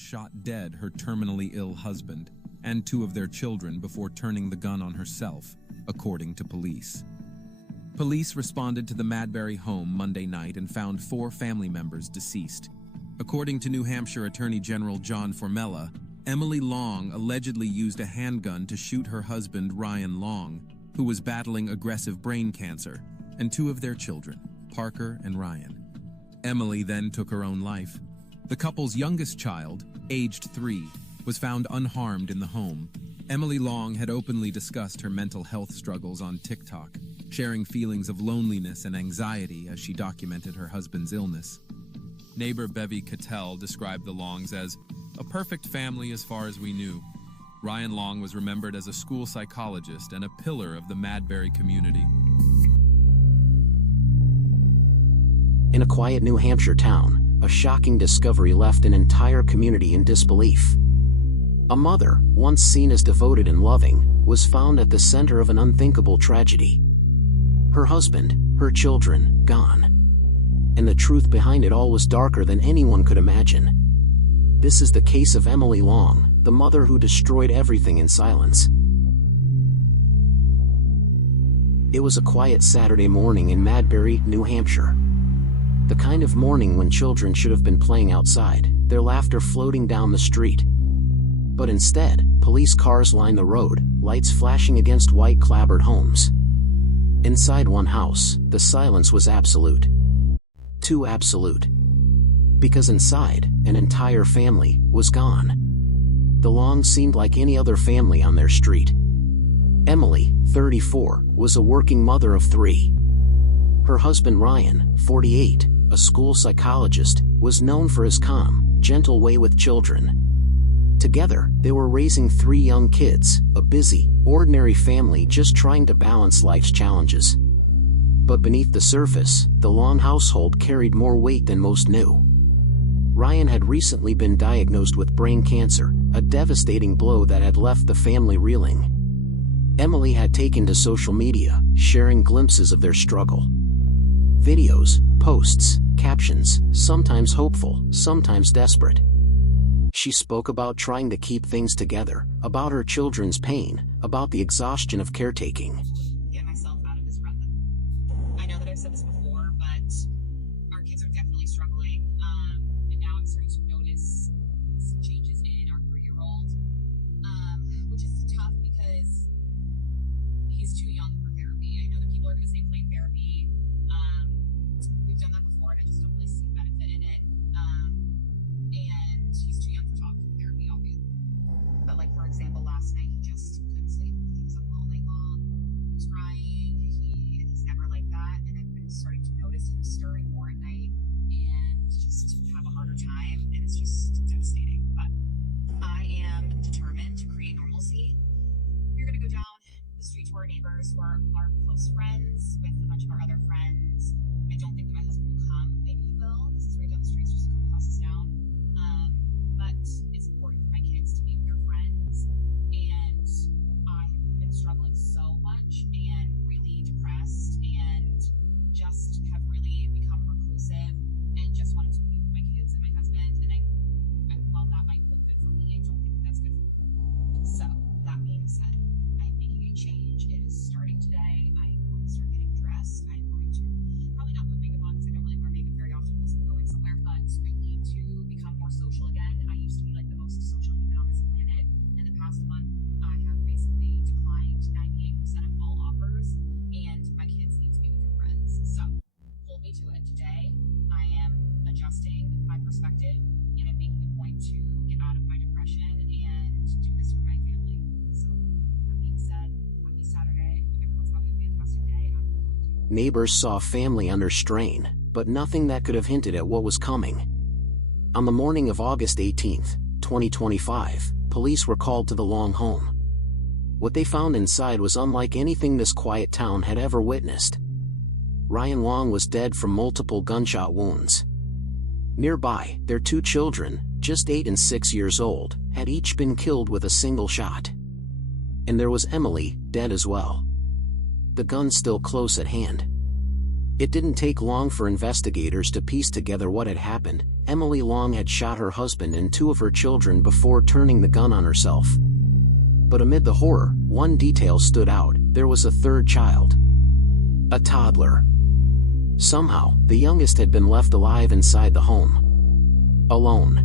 shot dead her terminally ill husband and two of their children before turning the gun on herself, according to police. Police responded to the Madbury home Monday night and found 4 family members deceased. According to New Hampshire Attorney General John Formella, Emily Long allegedly used a handgun to shoot her husband Ryan Long, who was battling aggressive brain cancer, and 2 of their children, Parker and Ryan. Emily then took her own life. The couple's youngest child, aged 3, was found unharmed in the home. Emily Long had openly discussed her mental health struggles on TikTok, sharing feelings of loneliness and anxiety as she documented her husband's illness. Neighbor Bevy Cattell described the Longs as a perfect family as far as we knew. Ryan Long was remembered as a school psychologist and a pillar of the Madbury community. In a quiet New Hampshire town, a shocking discovery left an entire community in disbelief. A mother, once seen as devoted and loving, was found at the center of an unthinkable tragedy. Her husband, her children, gone. And the truth behind it all was darker than anyone could imagine. This is the case of Emily Long, the mother who destroyed everything in silence. It was a quiet Saturday morning in Madbury, New Hampshire. The kind of morning when children should have been playing outside, their laughter floating down the street. But instead, police cars lined the road, lights flashing against white clapboard homes. Inside one house, the silence was absolute. Too absolute. Because inside, an entire family was gone. The Longs seemed like any other family on their street. Emily, 34, was a working mother of 3. Her husband Ryan, 48, a school psychologist, was known for his calm, gentle way with children. Together, they were raising 3 young kids, a busy, ordinary family just trying to balance life's challenges. But beneath the surface, the Long household carried more weight than most knew. Ryan had recently been diagnosed with brain cancer, a devastating blow that had left the family reeling. Emily had taken to social media, sharing glimpses of their struggle. Videos, posts, captions, sometimes hopeful, sometimes desperate. She spoke about trying to keep things together, about her children's pain, about the exhaustion of caretaking. Get myself out of this rut. I know that I've said this before, but our kids are definitely struggling. And now I'm starting to notice some changes in our 3-year-old, which is tough because he's too young for therapy. I know that people are going to say play therapy. We've done that before, and I just don't really see the benefit in it. And he's too young for talk therapy, obviously. But like, for example, last night he just couldn't sleep. He was up all night long. He was crying. He's never like that. And I've been starting to notice him stirring more at night and just have a harder time. And it's just devastating. But I am determined to create normalcy. We're going to go down the street to our neighbors who are our close friends with a bunch of our other friends. I don't think that my husband will come. Maybe he will. This is right down the street. It's just a couple houses down. But it's important for my kids to be with their friends, and I have been struggling so much and really depressed and just have really become reclusive and just wanted to be with my kids and my husband, and while that might feel good for me, I don't think that that's good for me. So that being said, I'm making a change. It is starting today. I'm going to start getting dressed. I'm going to probably not put makeup on because I don't really wear makeup very often unless I'm going somewhere, but I need to become more social again. I used to be like the most social human on this planet. In the past month, I have basically declined 98% of all offers, and my kids need to be with their friends. So hold me to it. Today, I am adjusting my perspective, and I'm making a point to get out of my depression and do this for my family. So that being said, happy Saturday. Everyone's having a fantastic day. I'm going to. Neighbors saw family under strain, but nothing that could have hinted at what was coming. On the morning of August 18, 2025, police were called to the Long home. What they found inside was unlike anything this quiet town had ever witnessed. Ryan Long was dead from multiple gunshot wounds. Nearby, their 2 children, just 8 and 6 years old, had each been killed with a single shot. And there was Emily, dead as well. The gun still close at hand. It didn't take long for investigators to piece together what had happened. Emily Long had shot her husband and two of her children before turning the gun on herself. But amid the horror, one detail stood out: there was a third child. A toddler. Somehow, the youngest had been left alive inside the home. Alone.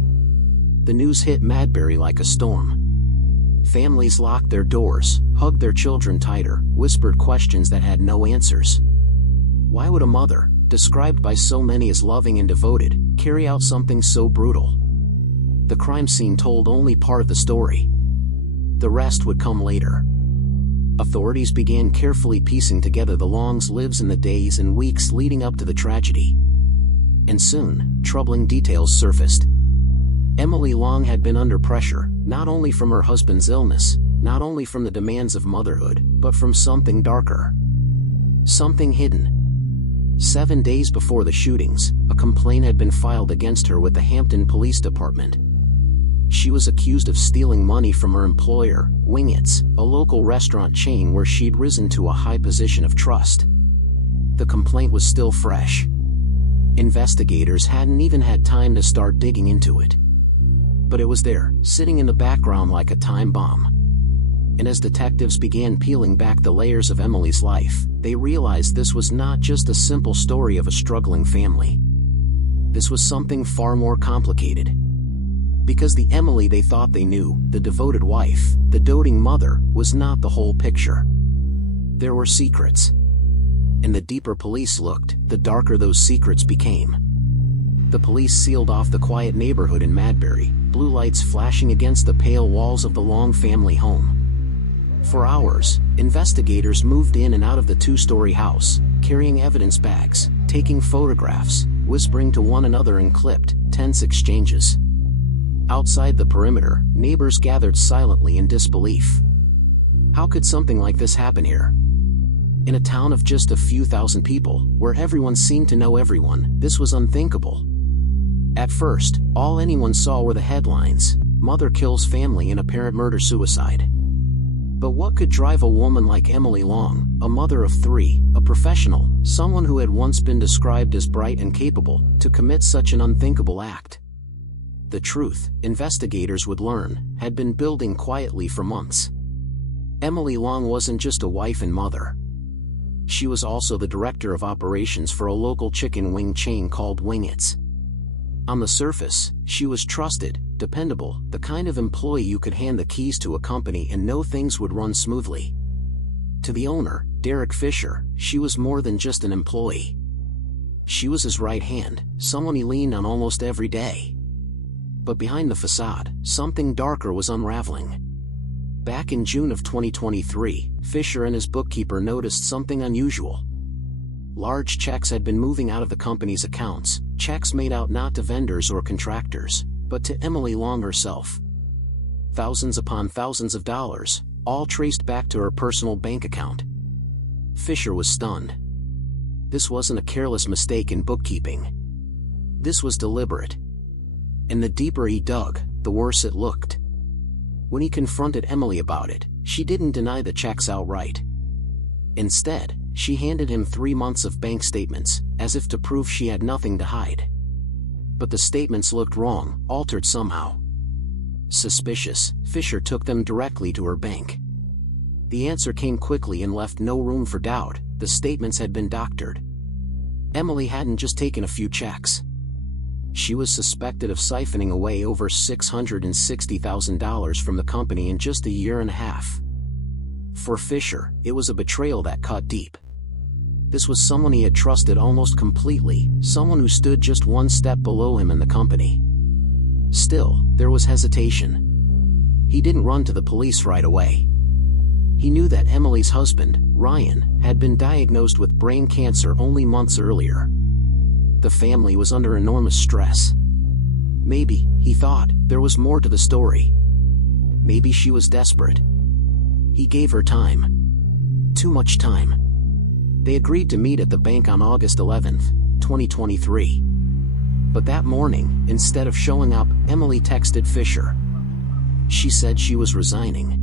The news hit Madbury like a storm. Families locked their doors, hugged their children tighter, whispered questions that had no answers. Why would a mother, described by so many as loving and devoted, carry out something so brutal? The crime scene told only part of the story. The rest would come later. Authorities began carefully piecing together the Longs' lives in the days and weeks leading up to the tragedy. And soon, troubling details surfaced. Emily Long had been under pressure, not only from her husband's illness, not only from the demands of motherhood, but from something darker. Something hidden. 7 days before the shootings, a complaint had been filed against her with the Hampton Police Department. She was accused of stealing money from her employer, Wingett's, a local restaurant chain where she'd risen to a high position of trust. The complaint was still fresh. Investigators hadn't even had time to start digging into it. But it was there, sitting in the background like a time bomb. And as detectives began peeling back the layers of Emily's life, they realized this was not just a simple story of a struggling family. This was something far more complicated. Because the Emily they thought they knew, the devoted wife, the doting mother, was not the whole picture. There were secrets. And the deeper police looked, the darker those secrets became. The police sealed off the quiet neighborhood in Madbury, blue lights flashing against the pale walls of the Long family home. For hours, investigators moved in and out of the two-story house, carrying evidence bags, taking photographs, whispering to one another in clipped, tense exchanges. Outside the perimeter, neighbors gathered silently in disbelief. How could something like this happen here? In a town of just a few thousand people, where everyone seemed to know everyone, this was unthinkable. At first, all anyone saw were the headlines: "Mother kills family in apparent murder-suicide." But what could drive a woman like Emily Long, a mother of three, a professional, someone who had once been described as bright and capable, to commit such an unthinkable act? The truth, investigators would learn, had been building quietly for months. Emily Long wasn't just a wife and mother. She was also the director of operations for a local chicken wing chain called Wingett's. On the surface, she was trusted, dependable, the kind of employee you could hand the keys to a company and know things would run smoothly. To the owner, Derek Fisher, she was more than just an employee. She was his right hand, someone he leaned on almost every day. But behind the facade, something darker was unraveling. Back in June of 2023, Fisher and his bookkeeper noticed something unusual. Large checks had been moving out of the company's accounts, checks made out not to vendors or contractors, but to Emily Long herself. Thousands upon thousands of dollars, all traced back to her personal bank account. Fisher was stunned. This wasn't a careless mistake in bookkeeping. This was deliberate. And the deeper he dug, the worse it looked. When he confronted Emily about it, she didn't deny the checks outright. Instead, she handed him 3 months of bank statements, as if to prove she had nothing to hide. But the statements looked wrong, altered somehow. Suspicious, Fisher took them directly to her bank. The answer came quickly and left no room for doubt: the statements had been doctored. Emily hadn't just taken a few checks. She was suspected of siphoning away over $660,000 from the company in just a year and a half. For Fisher, it was a betrayal that cut deep. This was someone he had trusted almost completely, someone who stood just one step below him in the company. Still, there was hesitation. He didn't run to the police right away. He knew that Emily's husband, Ryan, had been diagnosed with brain cancer only months earlier. The family was under enormous stress. Maybe, he thought, there was more to the story. Maybe she was desperate. He gave her time. Too much time. They agreed to meet at the bank on August 11, 2023. But that morning, instead of showing up, Emily texted Fisher. She said she was resigning.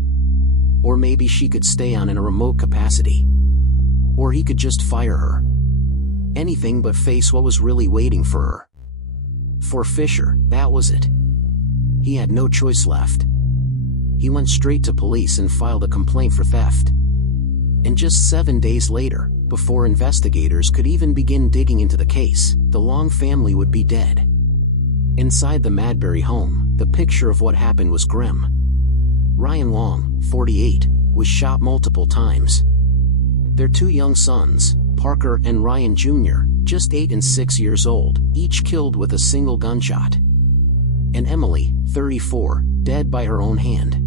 Or maybe she could stay on in a remote capacity. Or he could just fire her. Anything but face what was really waiting for her. For Fisher, that was it. He had no choice left. He went straight to police and filed a complaint for theft. And just 7 days later, before investigators could even begin digging into the case, the Long family would be dead. Inside the Madbury home, the picture of what happened was grim. Ryan Long, 48, was shot multiple times. Their 2 young sons, Parker and Ryan Jr., just 8 and 6 years old, each killed with a single gunshot. And Emily, 34, dead by her own hand.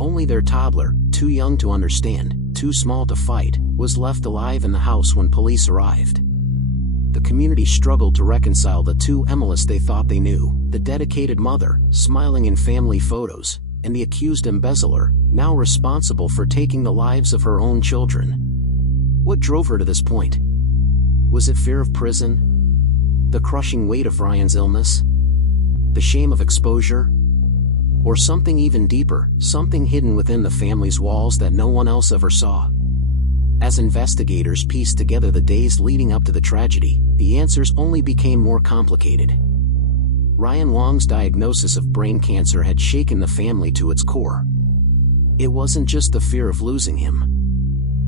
Only their toddler, too young to understand, too small to fight, was left alive in the house when police arrived. The community struggled to reconcile the 2 Emilys they thought they knew, the dedicated mother, smiling in family photos, and the accused embezzler, now responsible for taking the lives of her own children. What drove her to this point? Was it fear of prison? The crushing weight of Ryan's illness? The shame of exposure? Or something even deeper, something hidden within the family's walls that no one else ever saw? As investigators pieced together the days leading up to the tragedy, the answers only became more complicated. Ryan Long's diagnosis of brain cancer had shaken the family to its core. It wasn't just the fear of losing him.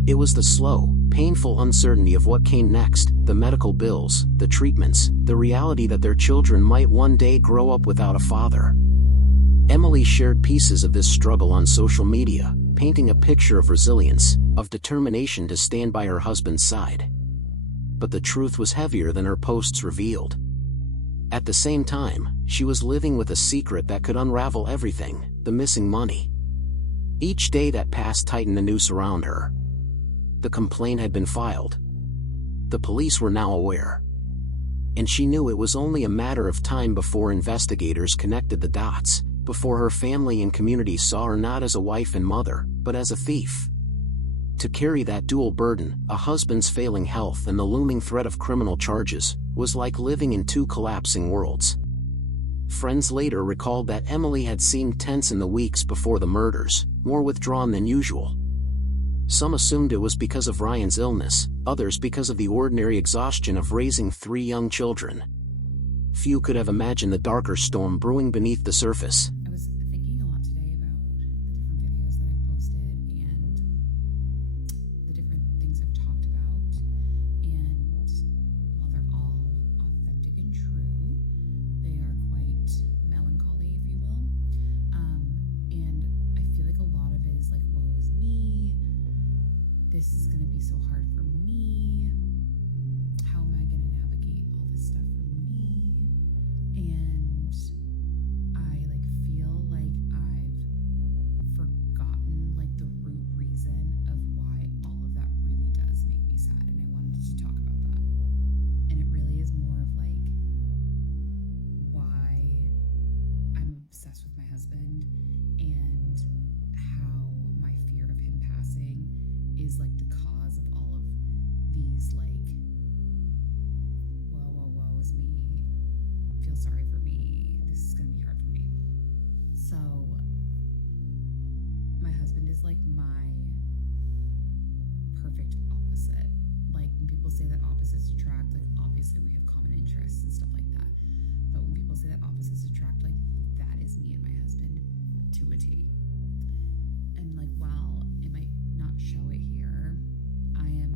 It was the slow, painful uncertainty of what came next, the medical bills, the treatments, the reality that their children might one day grow up without a father. Emily shared pieces of this struggle on social media, painting a picture of resilience, of determination to stand by her husband's side. But the truth was heavier than her posts revealed. At the same time, she was living with a secret that could unravel everything, the missing money. Each day that passed tightened the noose around her. The complaint had been filed. The police were now aware. And she knew it was only a matter of time before investigators connected the dots, before her family and community saw her not as a wife and mother, but as a thief. To carry that dual burden, a husband's failing health and the looming threat of criminal charges, was like living in 2 collapsing worlds. Friends later recalled that Emily had seemed tense in the weeks before the murders, more withdrawn than usual. Some assumed it was because of Ryan's illness, others because of the ordinary exhaustion of raising 3 young children. Few could have imagined the darker storm brewing beneath the surface. I was thinking a lot today about the different videos that I've posted and the different things I've talked about. And while they're all authentic and true, they are quite melancholy, if you will. And I feel like a lot of it is like, woe is me. This is going to be so hard for me. How am I going to navigate all this stuff for me? And I feel like I've forgotten the root reason of why all of that really does make me sad, and I wanted to talk about that. And it really is more of why I'm obsessed with my husband and how my fear of him passing is the cause of all of these woe is me, feel sorry for me, this is gonna be hard for me. So my husband is my perfect opposite. When people say that opposites attract, obviously we have common interests and stuff like that, but when people say that opposites attract, that is me and my husband to a T. And while it might not show it here, I am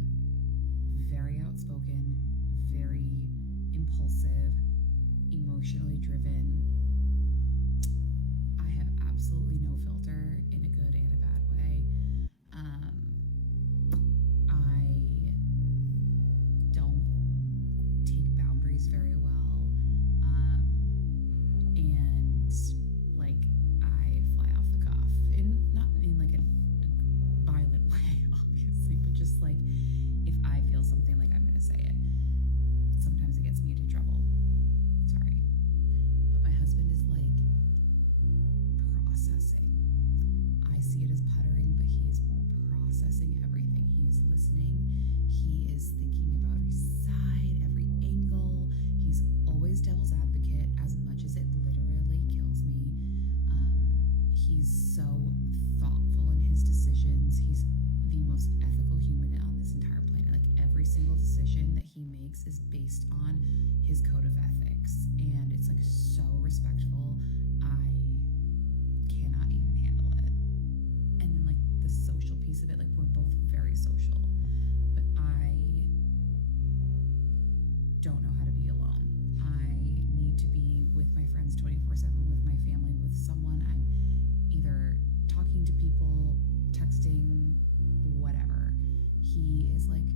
very outspoken, very impulsive, emotionally driven. I have absolutely no filter in a good and a bad way. I don't take boundaries very well. And I fly off the cuff, and not in a violent way, obviously, but just if I feel something, I'm gonna say it. Sometimes it gets me into trouble. Sorry. But my husband is processing. I see it as speaks is based on his code of ethics, and it's like so respectful. I cannot even handle it. And then like the social piece of it, like we're both very social, but I don't know how to be alone. I need to be with my friends 24/7, with my family, with someone. I'm either talking to people, texting, whatever. He is like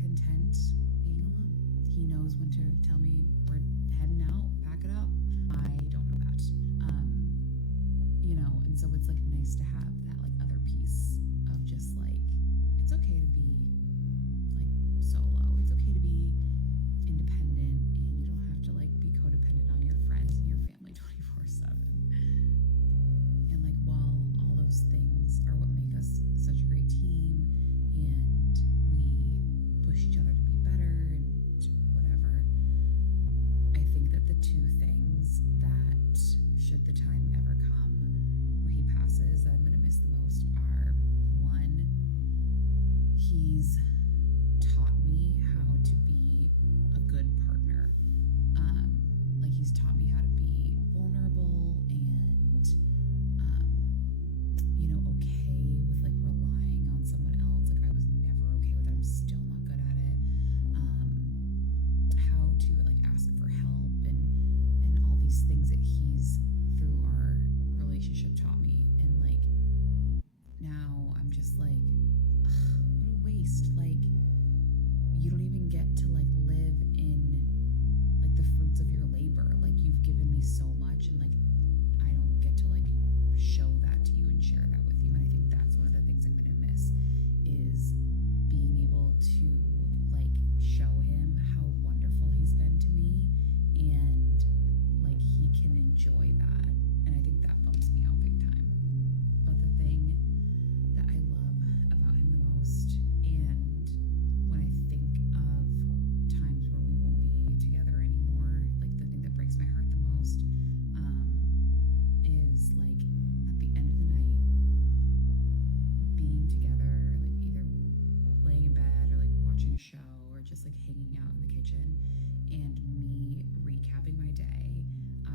content being alone. He knows when to tell me we're heading out, pack it up. I don't know that. And so it's like nice to have that like other piece of just like, it's okay to be like solo. It's okay to be independent, and you don't have to like be codependent on your friends and your family 24/7. And like while all those things are what make us such a great team, and we push each other to be better and whatever, I think that the two things that, should the time ever come where he passes, that I'm going to miss the most are, one, he's taught me how to be a good partner. Like he's taught me how to be vulnerable and, okay with like relying on someone else. Like I was never okay with it. I'm still not good at it. How to like ask for help and all these things that he's, through our relationship, taught me. And like now I'm just like, ugh, what a waste. Like you don't even get to like live in like the fruits of your labor. Like you've given me so much, and like I don't get to like show that to you and share that with you. And I think that's one of the things I'm gonna miss, is being able to like show him how wonderful he's been to me, and like he can enjoy that. And I think that bumps me out big time. But the thing that I love about him the most, and when I think of times where we won't be together anymore, like the thing that breaks my heart the most, is like at the end of the night, being together, like either laying in bed or like watching a show or just like hanging out in the kitchen, and me recapping my day.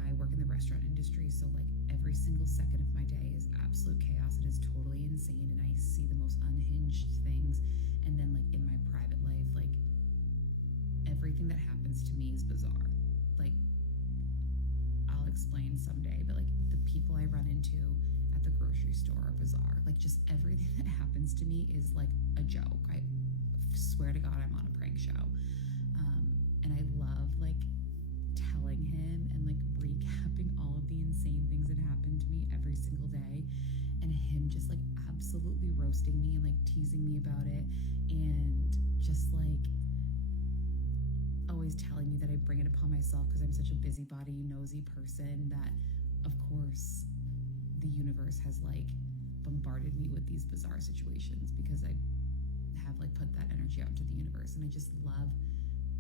I work in the restaurant industry, so like every single second of my day is absolute chaos. It is totally insane, and I see the most unhinged things. And then like in my private life, like everything that happens to me is bizarre. Like I'll explain someday, but like the people I run into at the grocery store are bizarre. Like just everything that happens to me is like a joke. I swear to God, I'm on a prank show. And I love like telling him and like recapping all of the insane things that happen to me every single day, and him just like absolutely roasting me and like teasing me about it, and just like always telling me that I bring it upon myself because I'm such a busybody, nosy person, that of course the universe has like bombarded me with these bizarre situations because I have like put that energy out into the universe. And I just love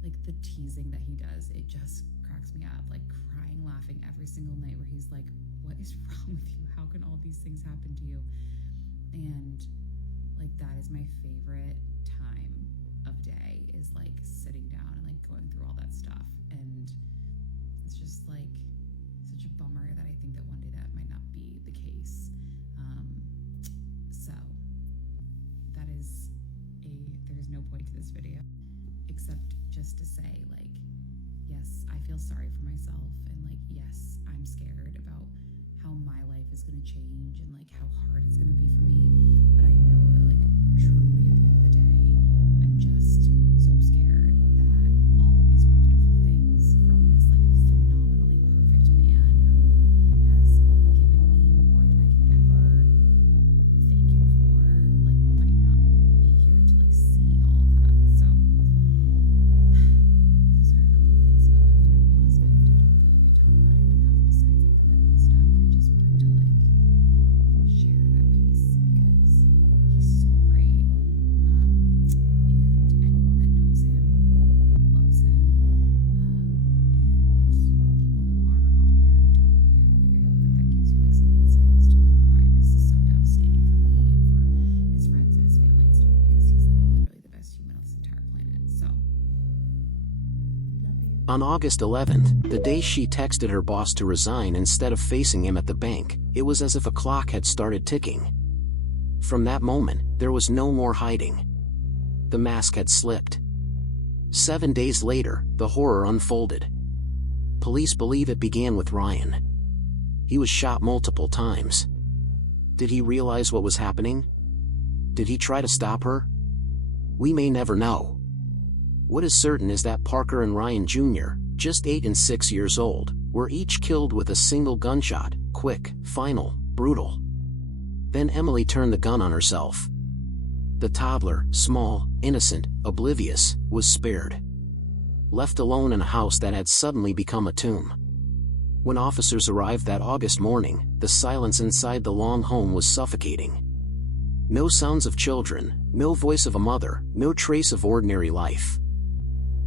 like the teasing that he does. It just cracks me up, like crying, laughing every single night, where he's like, what is wrong with you? How can all these things happen to you? And like that is my favorite time of day, is like sitting down and like going through all that stuff. And it's just like such a bummer that I think that one day that might not be the case. So that is there's no point to this video except just to say, like, yes, I feel sorry for myself, and like, yes, I'm scared about how my life is going to change and like how hard it's going to be for me. But I know that like truly at the end of the day, I'm just so scared that all of these wonderful things from this like phenomenally perfect man who has given me more than I can ever thank him for, like might not be here to like see all of that. So those are a couple of things about my wonderful husband. I don't feel like I talk about him enough besides like the medical stuff, and I just wanted to like share that piece because On August 11th, the day she texted her boss to resign instead of facing him at the bank, it was as if a clock had started ticking. From that moment, there was no more hiding. The mask had slipped. 7 days later, the horror unfolded. Police believe it began with Ryan. He was shot multiple times. Did he realize what was happening? Did he try to stop her? We may never know. What is certain is that Parker and Ryan Jr., just 8 and 6 years old, were each killed with a single gunshot, quick, final, brutal. Then Emily turned the gun on herself. The toddler, small, innocent, oblivious, was spared. Left alone in a house that had suddenly become a tomb. When officers arrived that August morning, the silence inside the long home was suffocating. No sounds of children, no voice of a mother, no trace of ordinary life.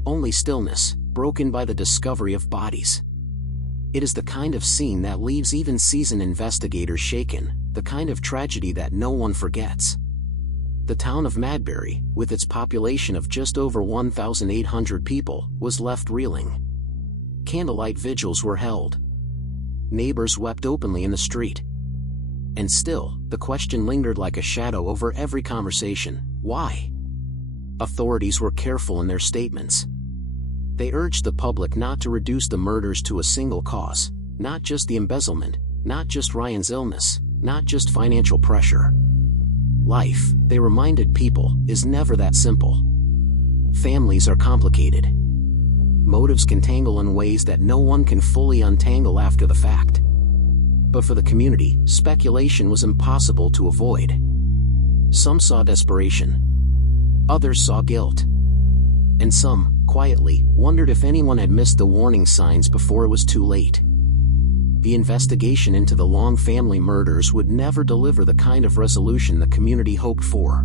Only stillness, broken by the discovery of bodies. It is the kind of scene that leaves even seasoned investigators shaken, the kind of tragedy that no one forgets. The town of Madbury, with its population of just over 1,800 people, was left reeling. Candlelight vigils were held. Neighbors wept openly in the street. And still, the question lingered like a shadow over every conversation: why? Authorities were careful in their statements. They urged the public not to reduce the murders to a single cause, not just the embezzlement, not just Ryan's illness, not just financial pressure. Life, they reminded people, is never that simple. Families are complicated. Motives can tangle in ways that no one can fully untangle after the fact. But for the community, speculation was impossible to avoid. Some saw desperation. Others saw guilt. And some, quietly, wondered if anyone had missed the warning signs before it was too late. The investigation into the Long family murders would never deliver the kind of resolution the community hoped for.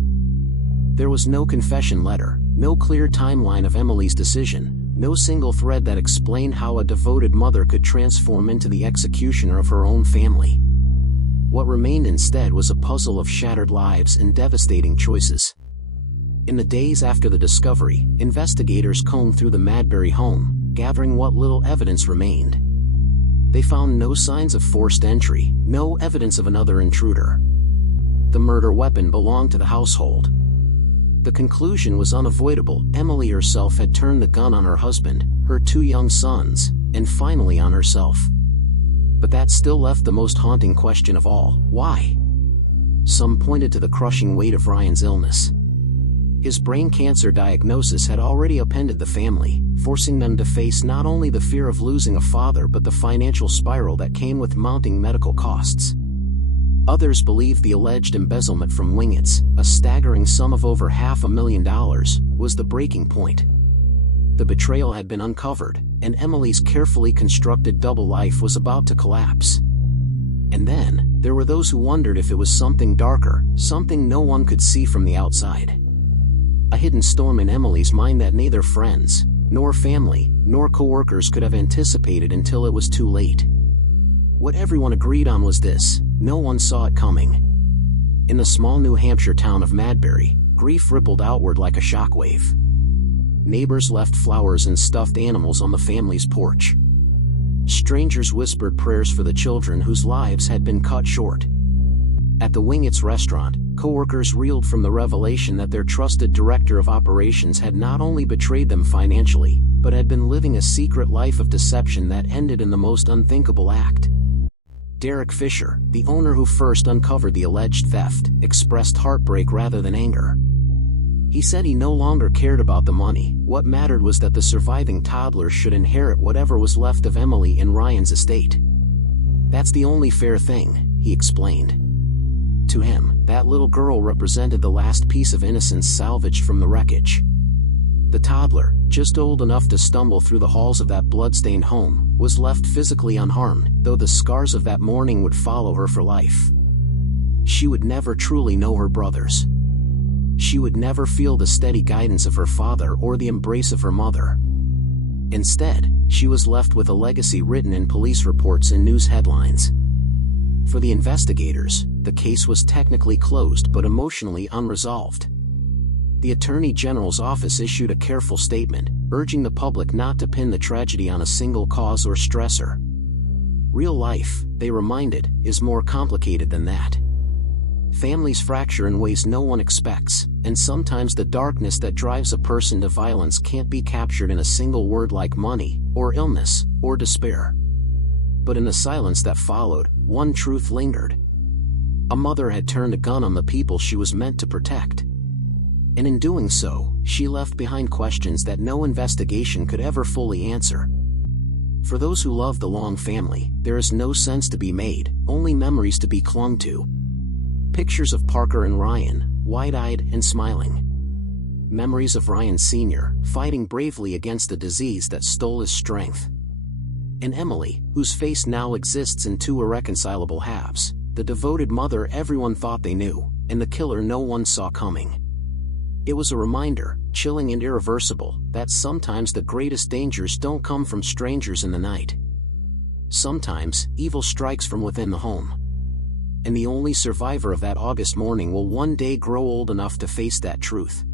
There was no confession letter, no clear timeline of Emily's decision, no single thread that explained how a devoted mother could transform into the executioner of her own family. What remained instead was a puzzle of shattered lives and devastating choices. In the days after the discovery, investigators combed through the Madbury home, gathering what little evidence remained. They found no signs of forced entry, no evidence of another intruder. The murder weapon belonged to the household. The conclusion was unavoidable: Emily herself had turned the gun on her husband, her 2 young sons, and finally on herself. But that still left the most haunting question of all: why? Some pointed to the crushing weight of Ryan's illness. His brain cancer diagnosis had already upended the family, forcing them to face not only the fear of losing a father but the financial spiral that came with mounting medical costs. Others believed the alleged embezzlement from Wingett's, a staggering sum of over $500,000, was the breaking point. The betrayal had been uncovered, and Emily's carefully constructed double life was about to collapse. And then, there were those who wondered if it was something darker, something no one could see from the outside. A hidden storm in Emily's mind that neither friends, nor family, nor co-workers could have anticipated until it was too late. What everyone agreed on was this: no one saw it coming. In the small New Hampshire town of Madbury, grief rippled outward like a shockwave. Neighbors left flowers and stuffed animals on the family's porch. Strangers whispered prayers for the children whose lives had been cut short. At the Wingett's restaurant, co-workers reeled from the revelation that their trusted director of operations had not only betrayed them financially, but had been living a secret life of deception that ended in the most unthinkable act. Derek Fisher, the owner who first uncovered the alleged theft, expressed heartbreak rather than anger. He said he no longer cared about the money. What mattered was that the surviving toddler should inherit whatever was left of Emily and Ryan's estate. That's the only fair thing, he explained. To him, that little girl represented the last piece of innocence salvaged from the wreckage. The toddler, just old enough to stumble through the halls of that blood-stained home, was left physically unharmed, though the scars of that morning would follow her for life. She would never truly know her brothers. She would never feel the steady guidance of her father or the embrace of her mother. Instead, she was left with a legacy written in police reports and news headlines. For the investigators, the case was technically closed but emotionally unresolved. The Attorney General's office issued a careful statement, urging the public not to pin the tragedy on a single cause or stressor. Real life, they reminded, is more complicated than that. Families fracture in ways no one expects, and sometimes the darkness that drives a person to violence can't be captured in a single word like money, or illness, or despair. But in the silence that followed, one truth lingered. A mother had turned a gun on the people she was meant to protect. And in doing so, she left behind questions that no investigation could ever fully answer. For those who love the Long family, there is no sense to be made, only memories to be clung to. Pictures of Parker and Ryan, wide-eyed and smiling. Memories of Ryan Sr., fighting bravely against the disease that stole his strength. And Emily, whose face now exists in two irreconcilable halves, the devoted mother everyone thought they knew, and the killer no one saw coming. It was a reminder, chilling and irreversible, that sometimes the greatest dangers don't come from strangers in the night. Sometimes, evil strikes from within the home. And the only survivor of that August morning will one day grow old enough to face that truth.